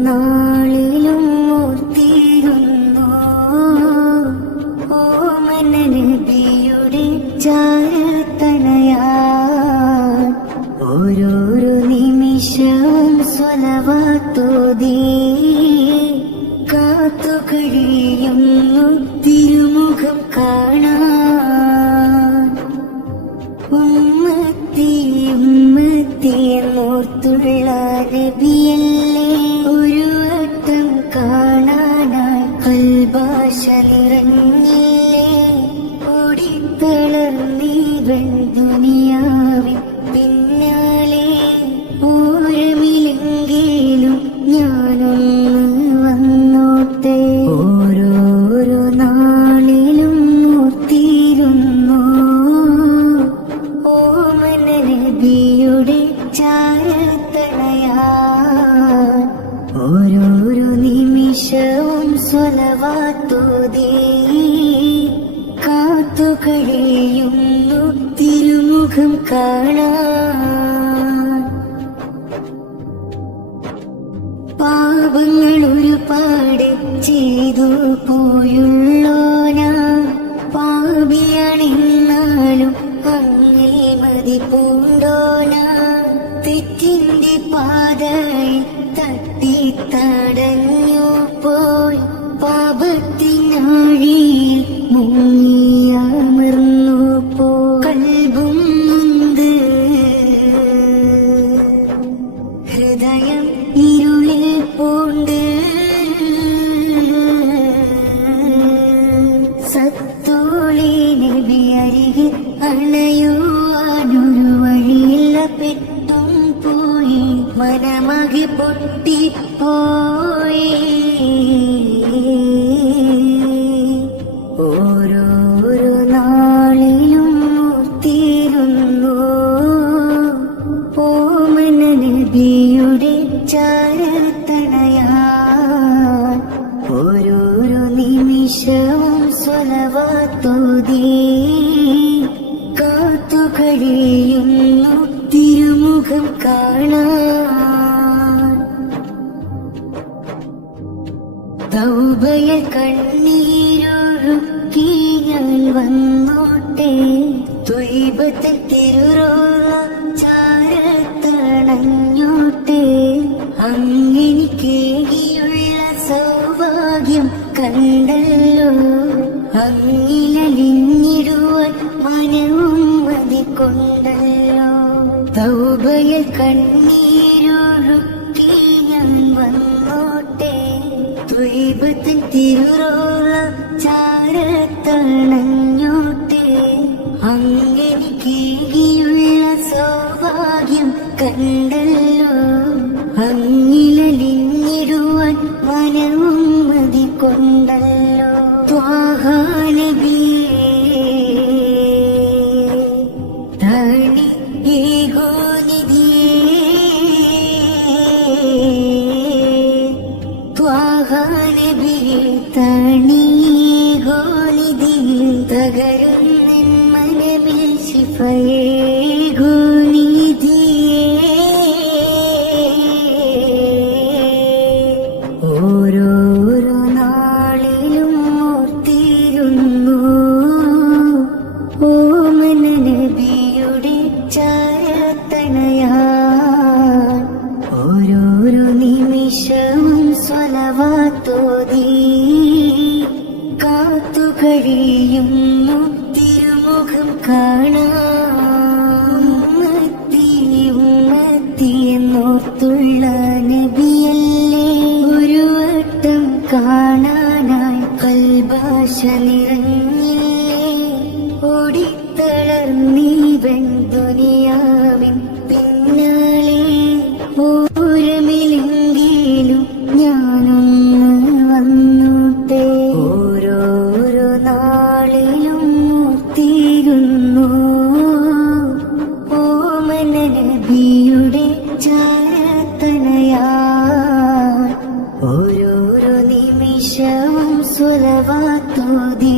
നാളിലും ഓർത്തിരുന്നു ഓമന നബിയുടെ ചാരത്തണയാൻ ഓരോരോ നിമിഷവും സ്വലവാത്തോതി കാത്തു കഴിയുന്നു തിരുമുഖം കാണാൻ ഉമ്മത്തി എന്നോർത്തുള്ള നബിയല്ലേ ഒരു വട്ടം കാണാനായി കൽബാശ നിറഞ്ഞില്ലേ ഓടിത്തളർന്നീവൻ ദുനിയാവിൻ പിന്നാലെ ഓരമിലെങ്കിലും ഞാനൊന്ന് വന്നോട്ടെ ഓരോരോ നാളിലും ഓർത്തിരുന്നു ഓമന നബിയുടെ ചാരത്തണയാൻ ഓരോരോ നിമിഷവും സ്വലവാത്തോതി കാത്തു കഴിയുന്നു തിരുമുഖം കാണാൻ പാപങ്ങൾ ഒരുപാട് ചെയ്തു പോയുള്ളോനാ പാപിയാണെന്നാലും അങ്ങേ മതി പൂണ്ടോനാ തെറ്റിന്റെ പാതയിൽ തട്ടി തടഞ്ഞു പോയി പാപത്തിനാഴിയിൽ മുങ്ങിയമർന്നു പോ കൽബും മുന്ത് ഹൃദയം ഇരുളിൽ പൂണ്ട് സത്തോളി നബി അരികിൽ അണയുവാനൊരു വഴിയില്ല പെട്ടും പോയി മനമകി പൊട്ടിപ്പോയി ഓരോരോ നാളിലും ഓർത്തിരുന്നു ഓമന നബിയുടെ ചാരത്തണയാൻ ഓരോരോ നിമിഷവും സ്വലവാത്തോതി കാത്തു കഴിയുന്നു തിരുമുഖം കാണാൻ തൗബയിൽ കണ്ണീരൊഴുക്കി ഞാൻ വന്നോട്ടെ ത്വയ്ബത്തിൽ തിരുറോള ചാരത്തണഞ്ഞോട്ടെ അങ്ങെനിക്കേകിയുള്ള സൗഭാഗ്യം കണ്ടല്ലോ അങ്ങിലലിഞ്ഞിടുവാൻ മനവും മതിക്കൊണ്ടല്ലോ തൗബയിൽ കണ്ണീരൊഴുക്കി ഞാൻ വന്നോട്ടെ ത്വയ്ബത്തിൽ തിരുറോള ചാരത്തണഞ്ഞോട്ടെ അങ്ങെനിക്കേകിയുള്ള സൗഭാഗ്യം കണ്ടല്ലോ അങ്ങിലലിഞ്ഞിടുവാൻ മനവും മതിക്കൊണ്ടല്ലോ ത്വാഹ നബിയേ തണി ഏകോ ത്വാഹ നബിയേ തണീകോ നിധി തകരുന്നൻ മനമിൽ ശിഫയേകോ ഓരോരോ നാളിലും ഓർത്തിരുന്നു ഓമന നബിയുടെ ചാരത്തണയാൻ ഓരോരോ നിമിഷവും സ്വലവാത്തോതി കാത്തു കഴിയുന്നു തിരുമുഖം കാണാൻ ഉമ്മത്തി എന്നോർത്തുള്ള നബിയല്ലേ ഒരു വട്ടം കാണാനായി കൽബാശ നിറഞ്ഞില്ലേ ഓടിത്തളർന്നീവൻ ദുനിയാവിൻ പിന്നാലെ ഓരമിലെങ്കിലും ഞാനൊന്ന് വന്നോട്ടെ ഓരോരോ നാളിലും ഓർത്തിരുന്നു ഓമന നബിയുടെ ചാരത്തണയാൻ ഓരോരോ നിമിഷവും സ്വലവാത്തോതി